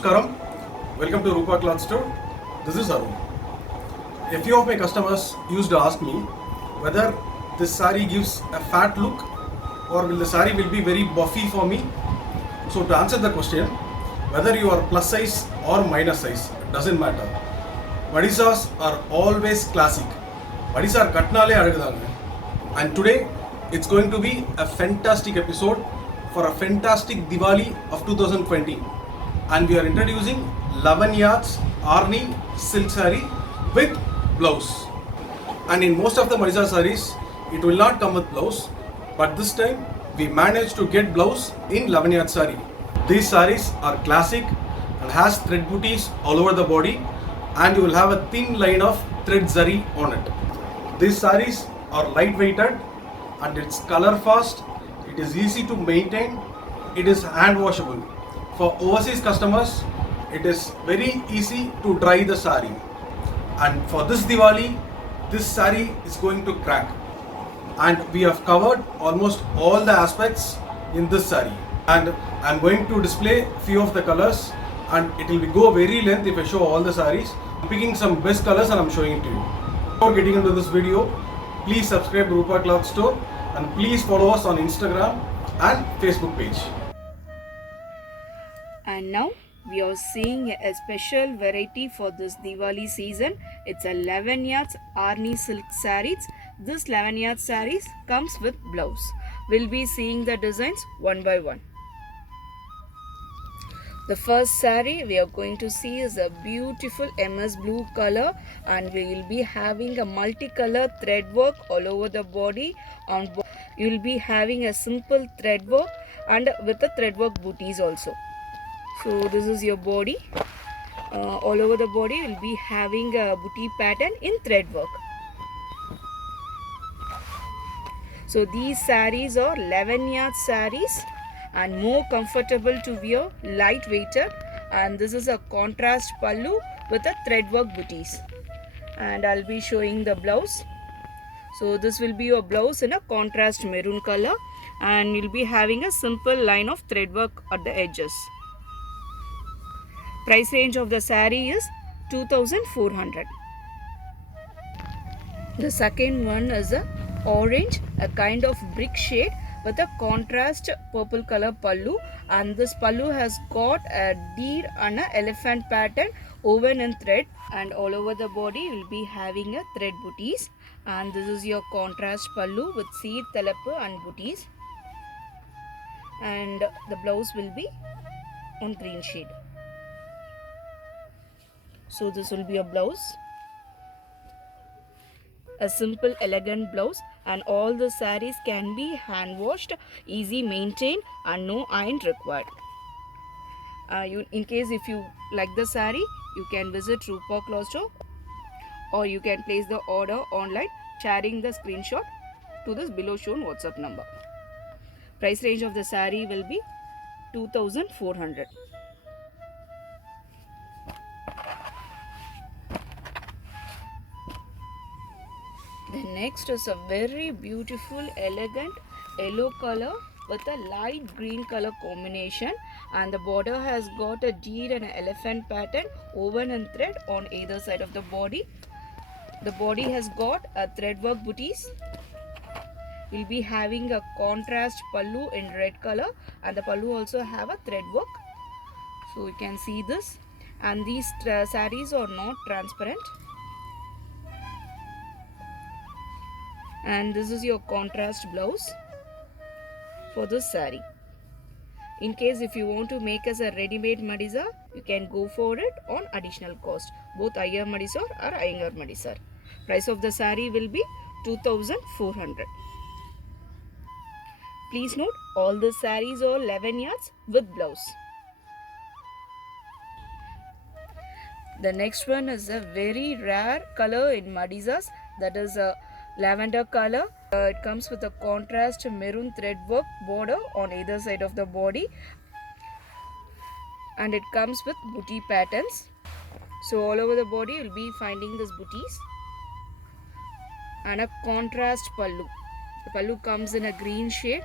Namaskaram. Welcome to Rupa Cloth Store. This is Arun. A few of my customers used to ask me whether this saree gives a fat look or will the saree will be very buffy for me. So to answer the question, whether you are plus size or minus size, doesn't matter. Madisas are always classic. Madisa are katnale adugudanga. And today it's going to be a fantastic episode for a fantastic Diwali of 2020. And we are introducing 11 yards Arni silk saree with blouse. And in most of the Madisa sarees, it will not come with blouse, but this time we managed to get blouse in 11 yard saree. These sarees are classic and has thread booties all over the body, and you will have a thin line of thread zari on it. These sarees are lightweighted and it's color fast, it is easy to maintain, it is hand washable. For overseas customers, it is very easy to dry the saree. And for this Diwali, this saree is going to crack. And we have covered almost all the aspects in this saree. And I am going to display few of the colors, and it will go very length if I show all the sarees. I'm picking some best colors and I'm showing it to you. Before getting into this video, please subscribe to Rupa Cloth Store and please follow us on Instagram and Facebook page. And now we are seeing a special variety for this Diwali season. It's 11 yards Arni silk sarees. This 11 yards sarees comes with blouse. We'll be seeing the designs one by one. The first saree we are going to see is a beautiful MS blue color, and we will be having a multicolor thread work all over the body. You will be having a simple thread work and with the thread work booties also. So this is your body. All over the body will be having a booty pattern in thread work. So these sarees are 11 yard sarees and more comfortable to wear, lightweighted, and this is a contrast pallu with a thread work booties. And I'll be showing the blouse. So this will be your blouse in a contrast maroon color, and you'll be having a simple line of thread work at the edges. Price range of the saree is 2400. The second one is a orange, a kind of brick shade with a contrast purple color pallu, and this pallu has got a deer and an elephant pattern woven in thread, and all over the body will be having a thread booties. And this is your contrast pallu with seed talapu and booties, and the blouse will be on green shade. So this will be a blouse, a simple elegant blouse, and all the sarees can be hand washed, easy maintained, and no iron required. In case if you like the saree, you can visit Rupa Cloth Store, or you can place the order online sharing the screenshot to this below shown WhatsApp number. Price range of the saree will be 2400. The next is a very beautiful, elegant yellow color with a light green color combination, and the border has got a deer and an elephant pattern woven in thread on either side of the body. The body has got a thread work booties. We'll be having a contrast pallu in red color, and the pallu also have a thread work. So you can see this, and these sarees are not transparent. And this is your contrast blouse for this saree. In case if you want to make as a ready-made Madisa, you can go for it on additional cost. Both Iyer Madisar or Iyengar Madisar. Price of the saree will be 2400. Please note, all the sarees are 11 yards with blouse. The next one is a very rare color in Madisas, that is a lavender color. It comes with a contrast maroon thread work border on either side of the body, and it comes with booty patterns. So all over the body you will be finding these booties, and a contrast pallu. The pallu comes in a green shade.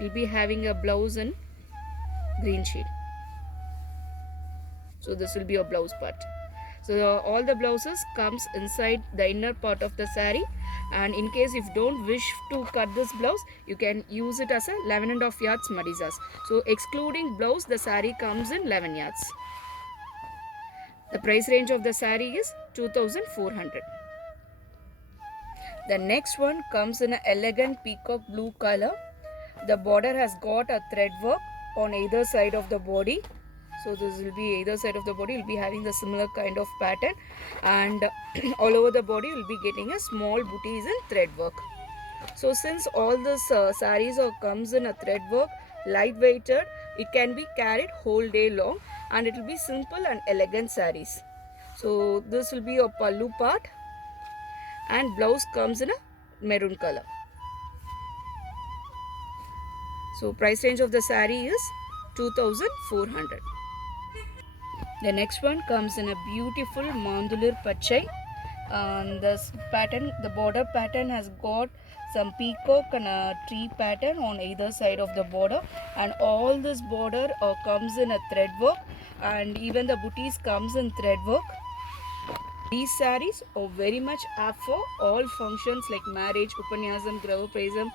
You'll be having a blouse in green shade. So this will be your blouse part. So all the blouses comes inside the inner part of the saree, and in case if you don't wish to cut this blouse, you can use it as a 11.5 yards madisas. So excluding blouse, the saree comes in 11 yards. The price range of the saree is 2400. The next one comes in an elegant peacock blue color. The border has got a thread work on either side of the body. So this will be either side of the body will be having the similar kind of pattern, and all over the body will be getting a small booties in thread work. So since all this sarees comes in a thread work, light weighted, it can be carried whole day long, and it will be simple and elegant sarees. So this will be your pallu part, and blouse comes in a maroon color. So price range of the saree is 2400. The next one comes in a beautiful Mandulir Pachai. This pattern, the border pattern has got some peacock and a tree pattern on either side of the border, and all this border comes in a thread work, and even the booties comes in thread work. These sarees are very much apt for all functions like marriage, upanyasam, gravaprasam.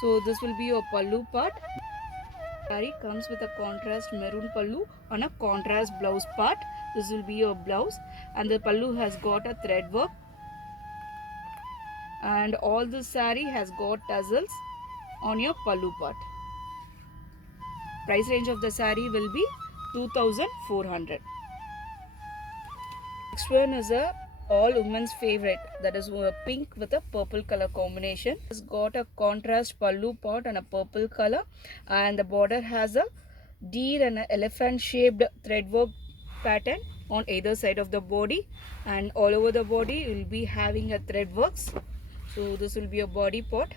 So this will be your pallu part. Saree comes with a contrast maroon pallu on a contrast blouse part. This will be your blouse, and the pallu has got a thread work, and all this saree has got tassels on your pallu part. Price range of the saree will be 2400. Next one is a all women's favorite, that is pink with a purple color combination. It's got a contrast pallu part and a purple color, and the border has a deer and an elephant shaped threadwork pattern on either side of the body, and all over the body you will be having a thread works. So this will be a body part,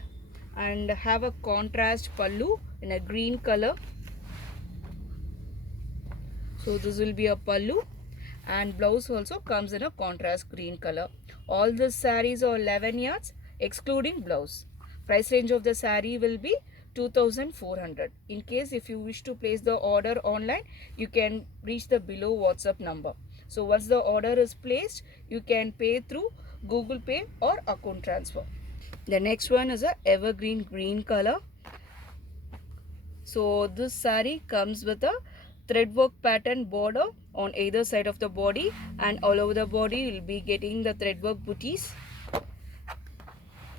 and have a contrast pallu in a green color. So this will be a pallu, and blouse also comes in a contrast green color. All the sarees are 11 yards excluding blouse. Price range of the saree will be 2400. In case if you wish to place the order online, you can reach the below WhatsApp number. So once the order is placed, you can pay through Google Pay or account transfer. The next one is a evergreen green color. So this saree comes with a threadwork pattern border on either side of the body, and all over the body you will be getting the threadwork booties.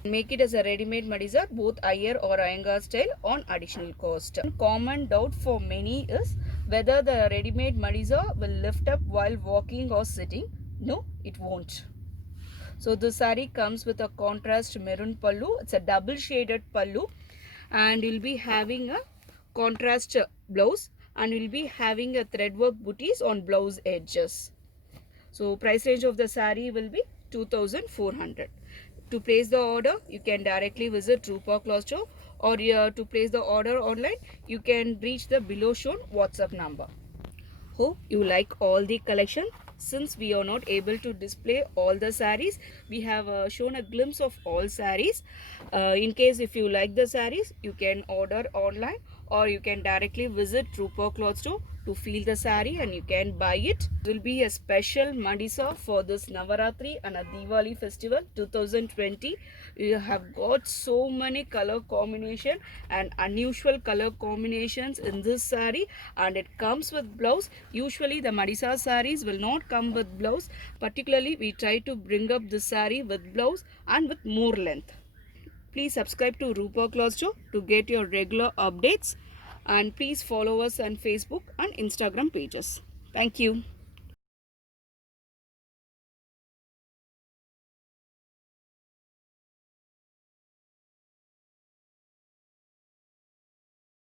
Make it as a ready-made madisar, both Iyer or Iyengar style, on additional cost. Common doubt for many is whether the ready-made madisar will lift up while walking or sitting. No, it won't. So the saree comes with a contrast maroon pallu. It's a double shaded pallu, and you'll be having a contrast blouse, and we'll be having a threadwork booties on blouse edges. So price range of the saree will be 2400. To place the order, you can directly visit Rupa Cloth Store, or to place the order online, you can reach the below shown WhatsApp number. Hope you like all the collection. Since we are not able to display all the sarees, we have shown a glimpse of all sarees. In case if you like the sarees, you can order online, or you can directly visit Rupa Cloth Store to feel the saree and you can buy it. It will be a special Madisa for this Navaratri and a Diwali festival 2020. You have got so many color combination and unusual color combinations in this saree, and it comes with blouse. Usually the Madisa sarees will not come with blouse. Particularly we try to bring up this saree with blouse and with more length. Please subscribe to Rupa Cloth Store to get your regular updates, and please follow us on Facebook and Instagram pages. Thank you.